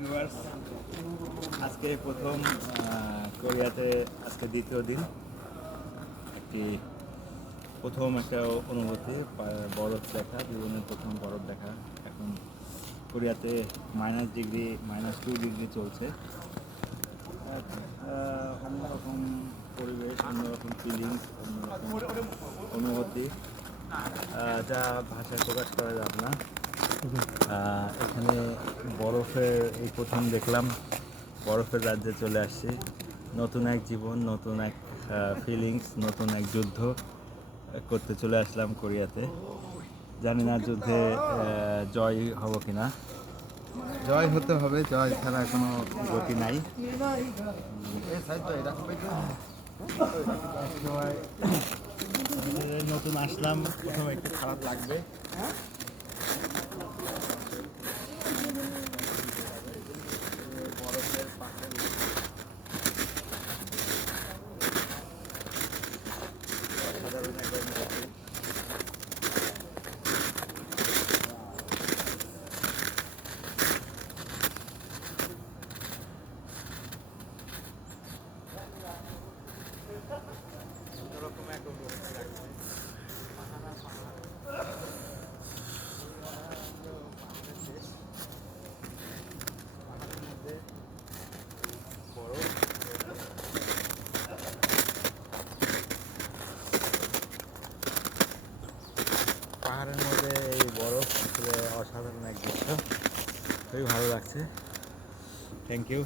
Viewers, আজকে প্রথম কোরিয়াতে, আজকে দ্বিতীয় দিন। একটি প্রথম একটা অনুভূতি, বরফ দেখা, জীবনের প্রথম বরফ দেখা। এখন কোরিয়াতে -2 ডিগ্রি চলছে। অন্যরকম পরিবেশ, অন্যরকম ফিলিংস, অন্যরকম অনুভূতি, যা ভাষায় প্রকাশ করা যাবে না। এখানে বরফের এই প্রথম দেখলাম, বরফের রাজ্যে চলে আসছি। নতুন এক জীবন, নতুন এক ফিলিংস, নতুন এক যুদ্ধ করতে চলে আসলাম কোরিয়াতে। জানি না যুদ্ধে জয় হব কিনা। জয় হতে হবে, জয় ছাড়া কোনো গতি নাই। নতুন আসলাম, প্রথমে একটু খারাপ লাগবে। বরফের পাহাড়, সাধারণ একটা অনুভূতি। অন্যরকম এক অনুভূতি লাগছে। পাহাড়ের দেশ, পাহাড়ের মধ্যে বরফ। পাহাড়ের মধ্যে এই বরফ আসলে অসাধারণ এক দৃশ্য, খুবই ভালো লাগছে। থ্যাংক ইউ,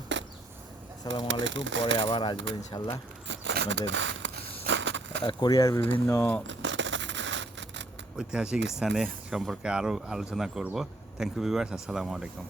আসসালামু আলাইকুম। পরে আবার আসবো ইনশাল্লাহ, আপনাদের কোরিয়ার বিভিন্ন ঐতিহাসিক স্থানে সম্পর্কে আরও আলোচনা করব। থ্যাংক ইউ ভিউয়ার্স, আসসালামু আলাইকুম।